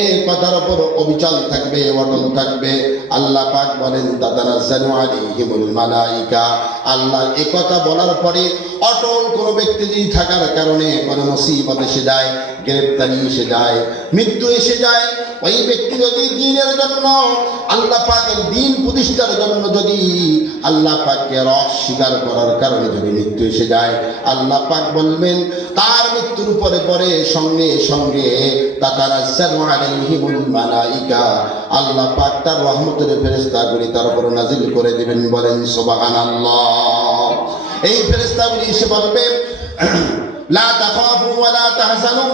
এই কথার উপর অবিচল থাকবে, অটল থাকবে। আল্লাহ পাক বলেন তাতানাজ্জালু আলাইহিমুল মালাইকা, আল্লাহ এই কথা বলার পরে অটল কোনো ব্যক্তি যদি থাকার কারণে কোনো মুসিবত এসে যায়, গ্রেফতারি এসে যায়, মৃত্যু এসে যায়, ওই ব্যক্তি যদি দ্বীনের জন্য, আল্লাহ পাকের দ্বীন প্রতিষ্ঠার জন্য যদি আল্লাহ পাককে অস্বীকার করার কারণে যদি মৃত্যু এসে যায়, আল্লাহ পাক বলবেন তার মৃত্যুর পরে পরে সঙ্গে সঙ্গে তাতানাজ্জালু আলাইহিমুল মালাইকা, আল্লাহ পাক তার রহমতের ফেরেশতাগুলি তার উপর নাজিল করে দিবেন। বলেন সুবহানাল্লাহ। এই ফেরেশতাগুলি এসে বলবে লা তাখাফু ওয়া লা তাহজানু,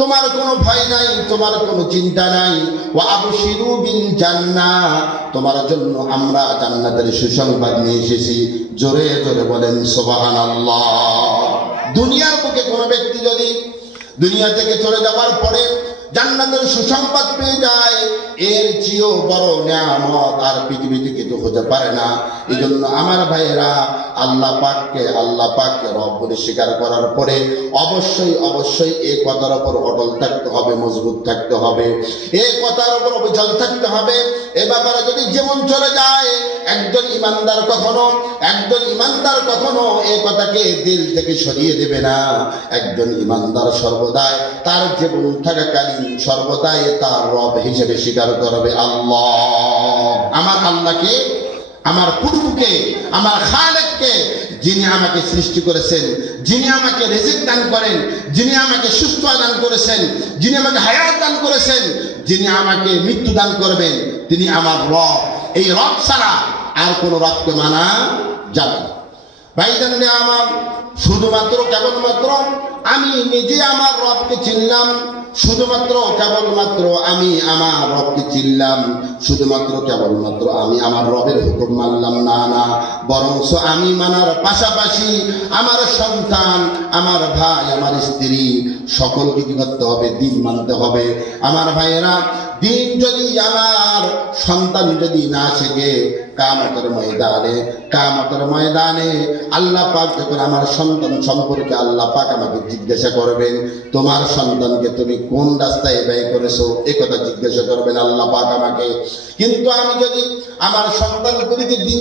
তোমার কোনো ভয় নাই, তোমার কোনো চিন্তা নাই। ওয়া আবশিরু বিল জান্নাহ, তোমার জন্য আমরা জান্নাতের সুসংবাদ নিয়ে এসেছি। জোরে জোরে বলেন সুবহানাল্লাহ। দুনিয়ার বুকে কোনো ব্যক্তি যদি দুনিয়া থেকে চলে যাওয়ার পরে জান্নাতের সুসংবাদ পেয়ে যায়, এর চেয়েও বড় নিয়ামত আর পৃথিবীতে কিছু হতে পারে না। এই জন্য আমার ভাইয়েরা, আল্লাহ পাককে রব বলে স্বীকার করার পরে অবশ্যই অবশ্যই এই কথার উপর অটল থাকতে হবে, মজবুত থাকতে হবে, এই কথার উপর অবিচল থাকতে হবে। এ ব্যাপারে যদি যেমন চলে যায়, একজন ইমানদার কখনো এই কথাকে দিল থেকে সরিয়ে দেবে না। একজন ইমানদার সর্বদাই তার জীবন থাকাকালীন সর্বদাই তার রব হিসেবে স্বীকার করবে আল্লাহ। আমার আল্লাহকে, আমার প্রভুকে, আমার খালেককে, যিনি আমাকে সৃষ্টি করেছেন, যিনি আমাকে রিজিক দান করেন, যিনি আমাকে সুস্থ দান করেছেন, যিনি আমাকে হায়াত দান করেছেন, যিনি আমাকে মৃত্যু দান করবেন, তিনি আমার রব। এই রব ছাড়া আর কোন রবকে মানা যাবে না। ভাইজান আমার, শুধুমাত্র কেবলমাত্র আমি নিজে আমার রবকে চিনলাম, শুধুমাত্র কেবলমাত্র আমি আমার রবকে চিনলাম, শুধুমাত্র কেবলমাত্র আমি আমার রবের হুকুম মানলাম না, না, বরঞ্চ আমি মানার পাশাপাশি আমার সন্তান, আমার ভাই, আমার স্ত্রী সকলকে কি করতে হবে? দিন মানতে হবে। আমার ভাইয়েরা, দিন যদি আমার সন্তান যদি না শেখে, কিয়ামতের ময়দানে আল্লাহ পাক যখন আমার সন্তান সম্পর্কে আল্লাহ পাক আমাকে জিজ্ঞাসা করবেন, তোমার সন্তানকে তুমি কোন রাস্তায় ব্যয় করেছো, এ কথা জিজ্ঞাসা করবেন আল্লাহ পাক আমাকে। কিন্তু আমি যদি আমার সন্তানগুলিকে দিন